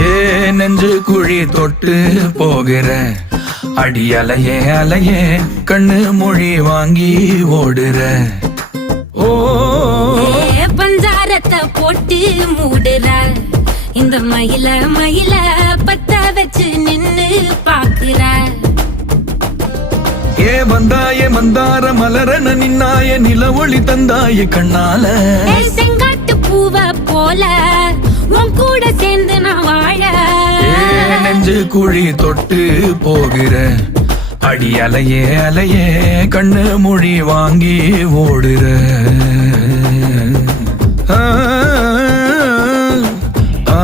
ஏ நெஞ்சு குழி தொட்டு போகிற அடி அலையே அலையே கண்ணு மொழி வாங்கி ஓடுற. ஓ பஞ்சாரத்தை போட்டு மூடுற இந்த மயில மயில பத்த வச்சு நின்னு பாக்குற. ஏ வந்தாய மந்தார மலரன நின்னாய நில ஒளி தந்தாய கண்ணால. செங்காட்டு பூவ போல உன் கூட சேர்ந்து நான் வாழ. நெஞ்சு குழி தொட்டு போகிற அடி அலையே அலையே கண்ணு மொழி வாங்கி ஓடுற. ஆ ஆ